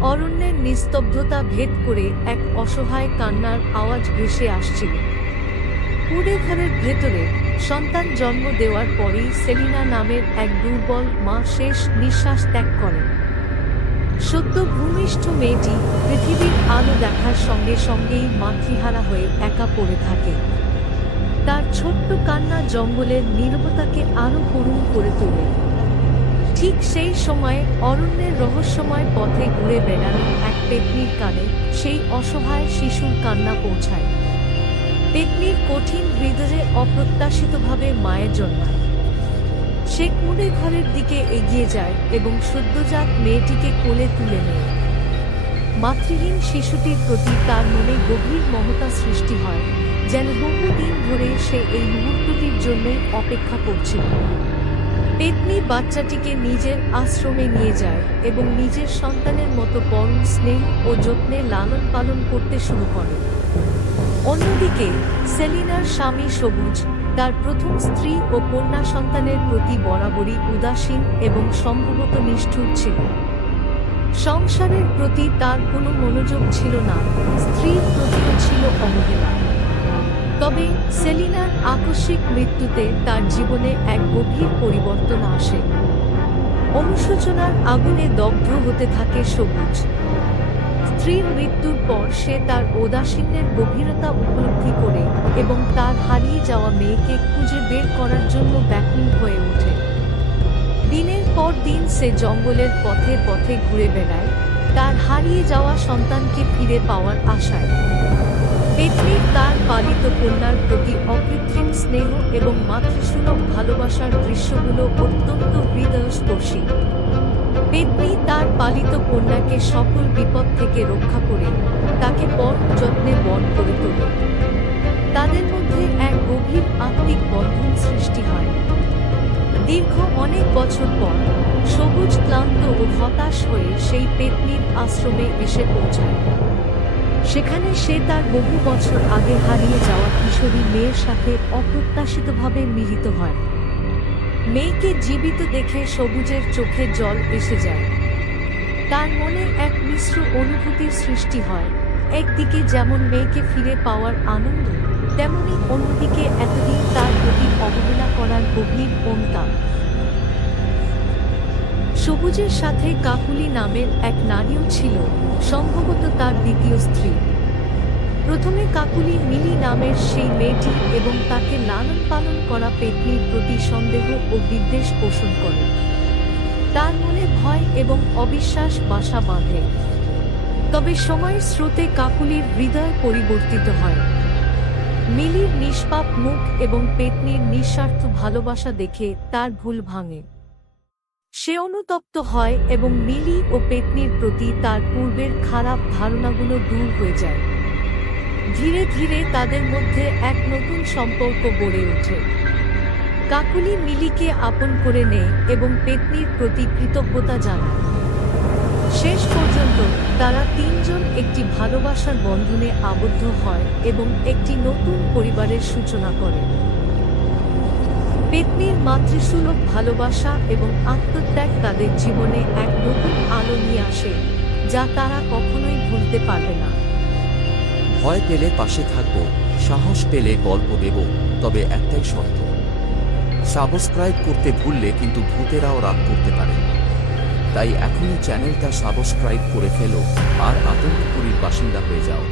অরণ্যের নিস্তব্ধতা ভেদ করে এক অসহায় কান্নার আওয়াজ ভেসে আসছিল। কুড়ে ঘরের ভেতরে সন্তান জন্ম দেওয়ার পরেই সেলিনা নামের এক দুর্বল মা শেষ নিঃশ্বাস ত্যাগ করেন। সদ্য ভূমিষ্ঠ মেয়েটি পৃথিবীর আলো দেখার সঙ্গে সঙ্গেই মাতৃহারা হয়ে একা পড়ে থাকে। তার ছোট্ট কান্না জঙ্গলের নীরবতাকে আরও করুণ করে তোলে। ঠিক সেই সময়ে অরণ্যের রহস্যময় পথে ঘুরে বেড়ানো এক পেতনির কানে। সেই অসহায় শিশুর কান্না পৌঁছায়। পেতনির কঠিন হৃদয়ে অপ্রত্যাশিতভাবে মায়ের জন্মায়। সে কুঁড়ে ঘরের দিকে এগিয়ে যায় এবং সদ্যজাত মেয়েটিকে কোলে তুলে নেয়। মাতৃহীন শিশুটির প্রতি তার মনে গভীর মমতা সৃষ্টি হয়, যেন বহুদিন ধরে সে এই মুহূর্তটির জন্যই অপেক্ষা করছিল। পেতনি বাচ্চাটিকে নিজের আশ্রমে নিয়ে যায় এবং নিজের সন্তানের মতো পরম স্নেহ ও যত্নে লালন পালন করতে শুরু করে। অন্যদিকে, সেলিনার স্বামী সবুজ, তার প্রথম স্ত্রী ও কন্যা সন্তানের প্রতি বরাবরই উদাসীন এবং সম্ভবত নিষ্ঠুর ছিল। সংসারের প্রতি তার কোনো মনোযোগ ছিল না, স্ত্রীর প্রতিও ছিল অবহেলা। তবে সেলিনার আকস্মিক মৃত্যুতে তার জীবনে এক গভীর পরিবর্তন আসে। অনুশোচনার আগুনে দগ্ধ হতে থাকে সবুজ। স্ত্রীর মৃত্যুর পর সে তার ঔদাসীন্যের গভীরতা উপলব্ধি করে এবং তার হারিয়ে যাওয়া মেয়েকে খুঁজে বের করার জন্য ব্যাকুল হয়ে ওঠে। দিনের পর দিন সে জঙ্গলের পথে পথে ঘুরে বেড়ায়, তার হারিয়ে যাওয়া সন্তানকে ফিরে পাওয়ার আশায়। পালিত কন্যার প্রতি অকৃত্রিম স্নেহ এবং মাতৃসুলভ ভালোবাসার দৃশ্যগুলো অত্যন্ত হৃদয়স্পর্শী। পেতনি তার পালিত কন্যাকে সকল বিপদ থেকে রক্ষা করে তাকে পর যত্নে বন করে তোলে। তাদের মধ্যে এক গভীর আত্মিক বন্ধন সৃষ্টি হয়। দীর্ঘ অনেক বছর পর সবুজ ক্লান্ত ও হতাশ হয়ে সেই পেতনির আশ্রমে এসে পৌঁছায়। সেখানে সে তার বহু বছর আগে হারিয়ে যাওয়া কিশোরী মেয়ের সাথে অপ্রত্যাশিতভাবে মিলিত হয়। মেয়েকে জীবিত দেখে সবুজের চোখে জল এসে যায়। তার মনে এক মিশ্র অনুভূতির সৃষ্টি হয়। একদিকে যেমন মেয়েকে ফিরে পাওয়ার আনন্দ, তেমনি অন্যদিকে এতদিন তার প্রতি অবহেলা করার গভীর অনুতাপ। সবুজের সাথে কাকুলি নামের এক নারীও ছিল, সম্ভবত তার দ্বিতীয় স্ত্রী। প্রথমে কাকুলি মিলি নামের সেই মেয়েটি এবং তাকে লালন পালন করা পেতনির প্রতি সন্দেহ ও বিদ্বেষ পোষণ করে। তার মনে ভয় এবং অবিশ্বাস বাসা বাঁধে। তবে সময়ের স্রোতে কাকুলির হৃদয় পরিবর্তিত হয়। মিলির নিষ্পাপ মুখ এবং পেত্নীর নিঃস্বার্থ ভালোবাসা দেখে তার ভুল ভাঙে। সে অনুতপ্ত হয় এবং মিলি ও পেতনির প্রতি তার পূর্বের খারাপ ধারণাগুলো দূর হয়ে যায়। ধীরে ধীরে তাদের মধ্যে এক নতুন সম্পর্ক গড়ে ওঠে। কাকুলি মিলিকে আপন করে নেয় এবং পেতনির প্রতি কৃতজ্ঞতা জানায়। শেষ পর্যন্ত তারা তিনজন একটি ভালোবাসার বন্ধনে আবদ্ধ হয় এবং একটি নতুন পরিবারের সূচনা করে। পেতনির মাতৃসুলভ ভালোবাসা এবং আত্মত্যাগ তাদের জীবনে এক নতুন আলো নিয়ে আসে, যা তারা কখনোই ভুলতে পারবে না। ভয় পেলে পাশে থাকব, সাহস পেলে গল্প দেব, তবে একটাই শর্ত। সাবস্ক্রাইব করতে ভুললে কিন্তু ভূতেরাও রাগ করতে পারে। তাই এখনই চ্যানেলটা সাবস্ক্রাইব করে ফেলো, আর আতঙ্কপুরীর বাসিন্দা হয়ে যাও।